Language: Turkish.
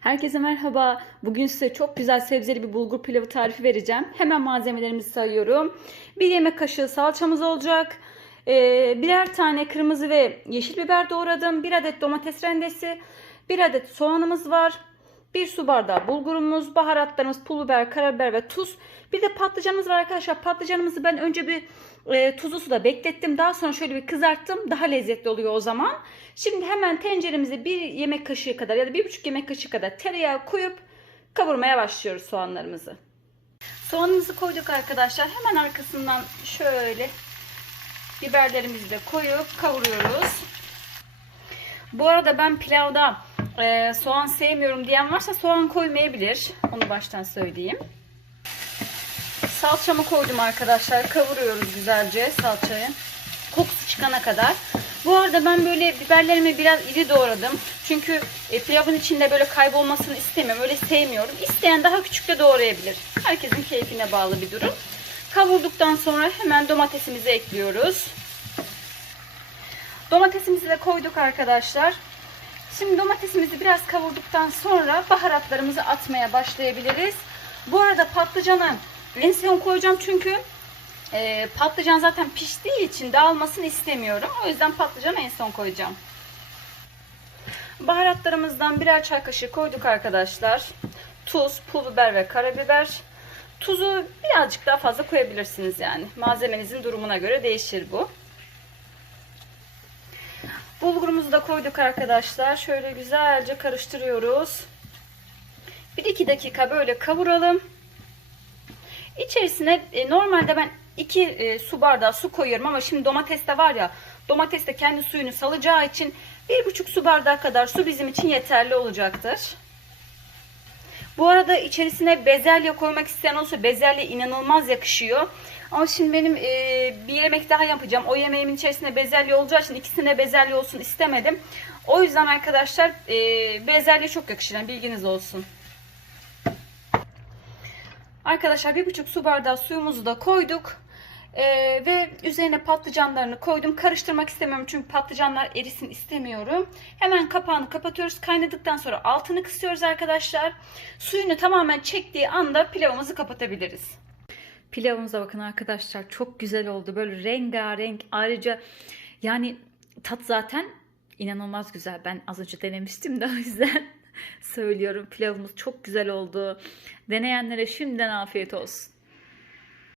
Herkese merhaba. Bugün size çok güzel sebzeli bir bulgur pilavı tarifi vereceğim. Hemen malzemelerimizi sayıyorum. Bir yemek kaşığı salçamız olacak. Ee, birer tane kırmızı ve yeşil biber doğradım. Bir adet domates rendesi. Bir adet soğanımız var. Bir su bardağı bulgurumuz, baharatlarımız, pul biber, karabiber ve tuz. Bir de patlıcanımız var arkadaşlar. Patlıcanımızı ben önce bir e, tuzlu suda beklettim. Daha sonra şöyle bir kızarttım. Daha lezzetli oluyor o zaman. Şimdi hemen tenceremize bir yemek kaşığı kadar ya da bir buçuk yemek kaşığı kadar tereyağı koyup kavurmaya başlıyoruz soğanlarımızı. Soğanımızı koyduk arkadaşlar. Hemen arkasından şöyle biberlerimizi de koyup kavuruyoruz. Bu arada ben pilavda e, soğan sevmiyorum diyen varsa soğan koymayabilir. Onu baştan söyleyeyim. Salçamı koydum arkadaşlar. Kavuruyoruz güzelce salçayı. Kokusu çıkana kadar. Bu arada ben böyle biberlerimi biraz iri doğradım. Çünkü e, pilavın içinde böyle kaybolmasını istemiyorum. Öyle sevmiyorum. İsteyen daha küçük de doğrayabilir. Herkesin keyfine bağlı bir durum. Kavurduktan sonra hemen domatesimizi ekliyoruz. Domatesimizi de koyduk arkadaşlar. Şimdi domatesimizi biraz kavurduktan sonra baharatlarımızı atmaya başlayabiliriz. Bu arada patlıcanı en son koyacağım çünkü e, patlıcan zaten piştiği için dağılmasını istemiyorum. O yüzden patlıcanı en son koyacağım. Baharatlarımızdan birer çay kaşığı koyduk arkadaşlar. Tuz, pul biber ve karabiber. Tuzu birazcık daha fazla koyabilirsiniz yani. Malzemenizin durumuna göre değişir bu. Bulgurumuzu da koyduk arkadaşlar. Şöyle güzelce karıştırıyoruz. 1-2 dakika böyle kavuralım. İçerisine e, normalde ben 2 e, su bardağı su koyuyorum ama şimdi domates de var ya domates de kendi suyunu salacağı için 1,5 su bardağı kadar su bizim için yeterli olacaktır. Bu arada içerisine bezelye koymak isteyen olursa bezelye inanılmaz yakışıyor. Ama şimdi benim e, bir yemek daha yapacağım. O yemeğimin içerisinde bezelye olacağı için ikisine bezelye olsun istemedim. O yüzden arkadaşlar e, bezelye çok yakışır. Yani bilginiz olsun. Arkadaşlar bir buçuk su bardağı suyumuzu da koyduk. Ee, ve üzerine patlıcanlarını koydum. Karıştırmak istemiyorum çünkü patlıcanlar erisin istemiyorum. Hemen kapağını kapatıyoruz. Kaynadıktan sonra altını kısıyoruz arkadaşlar. Suyunu tamamen çektiği anda pilavımızı kapatabiliriz. Pilavımıza bakın arkadaşlar çok güzel oldu. Böyle rengarenk ayrıca yani tat zaten inanılmaz güzel. Ben az önce denemiştim de o yüzden söylüyorum. Pilavımız çok güzel oldu. Deneyenlere şimdiden afiyet olsun.